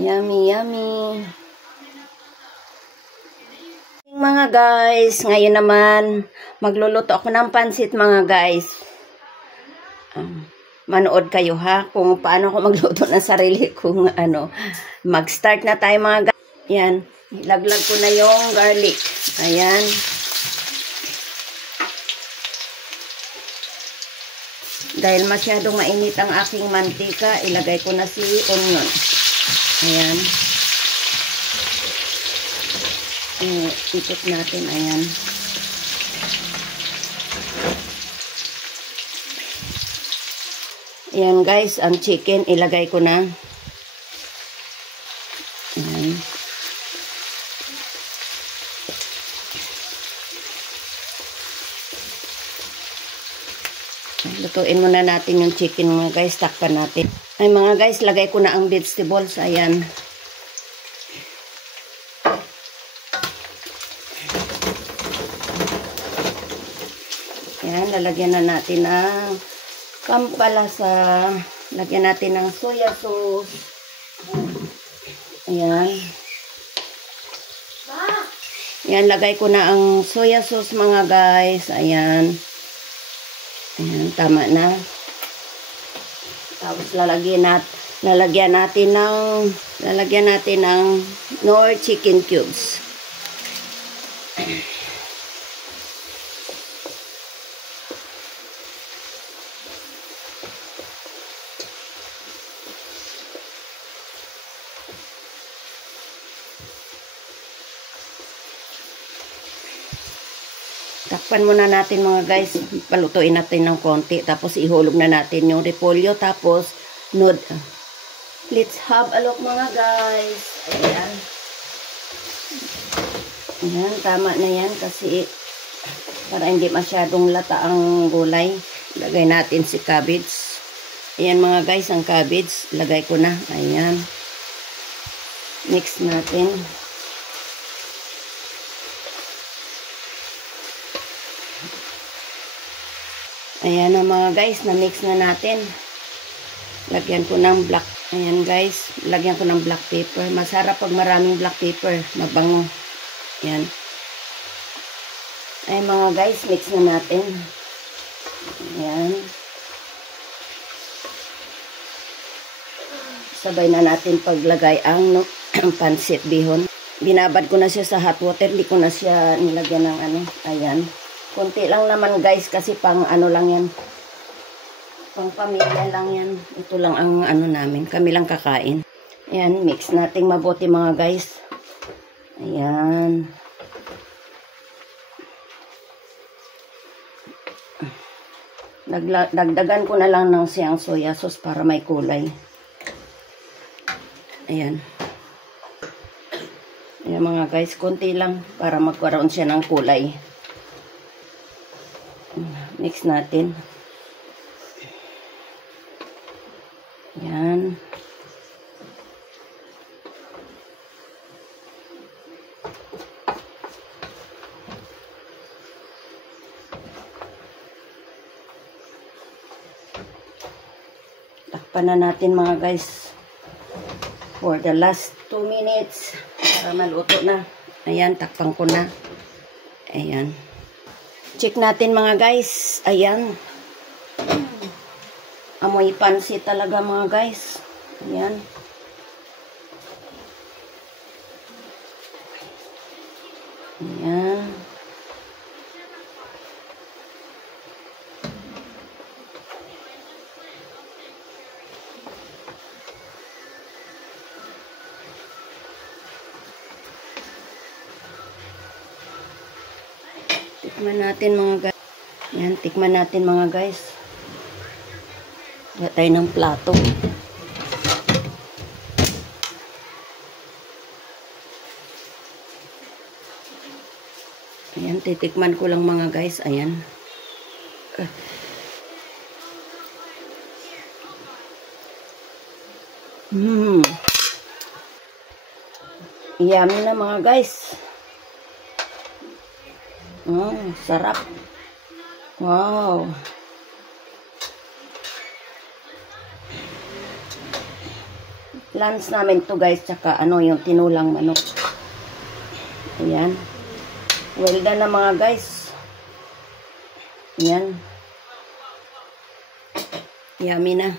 Yummy, yummy. Mga guys, ngayon naman magluluto ako ng pansit mga guys. Manood kayo ha kung paano ako magluto ng sarili kung ano. Mag-start na tayo mga guys. Yan, ilaglag ko na yung garlic. Ayan. Dahil masyadong mainit ang aking mantika, ilagay ko na si onion. Ayan. Ikot natin, ayan. Ayan guys, ang chicken, ilagay ko na. Ayan. Lutuin muna natin yung chicken mga guys, takpan natin. Ay mga guys, lagay ko na ang vegetables, ayan. Ayan, lalagyan na natin ng pampalasa. Lagyan natin ng soya sauce. Ayan. Ayan, lagay ko na ang soya sauce mga guys. Ayan. Ayan, tama na. Tapos lalagyan natin ng Knorr chicken cubes. Takpan muna natin mga guys. Palutuin natin ng konti. Tapos ihulog na natin yung repolyo. Tapos, let's have a look mga guys. Ayan. Ayan, tama na yan. Kasi, para hindi masyadong lata ang gulay. Lagay natin si cabbage. Ayan mga guys, ang cabbage. Lagay ko na. Ayan. Mix natin. Ayan na mga guys, na-mix na natin. Lagyan ko ng black. Ayan guys, lagyan ko ng black pepper. Masarap pag maraming black pepper. Mabango. Ayan. Ayan mga guys, mix na natin. Ayan. Sabay na natin paglagay ang pansit bihon. Binabad ko na siya sa hot water. Hindi ko na siya nilagyan ng ano. Ayan. Kunti lang naman guys kasi pang ano lang yan. Pang pamilya lang yan. Ito lang ang ano namin. Kami lang kakain. Ayan, mix natin mabuti mga guys. Ayan. Dagdagan ko na lang ng siyang soya sauce para may kulay. Ayan. Ayan mga guys, kunti lang para magkaroon siya ng kulay. Mix natin. Yan. Takpan na natin mga guys for the last 2 minutes para maluto na. Ayan, takpan ko na. Ayan. Check natin mga guys. Ayan. Amoy pansit talaga mga guys. Ayan. Ayan. Tikman natin mga guys. Yan, tikman natin mga guys. Wala tayo ng plato. Ayan, titikman ko lang mga guys. Ayan. Yummy na mga guys. Sarap. Wow. lunch namin to guys, tsaka ano yung tinulang manok. Ayan. Well done na mga guys. Ayan. Yummy na.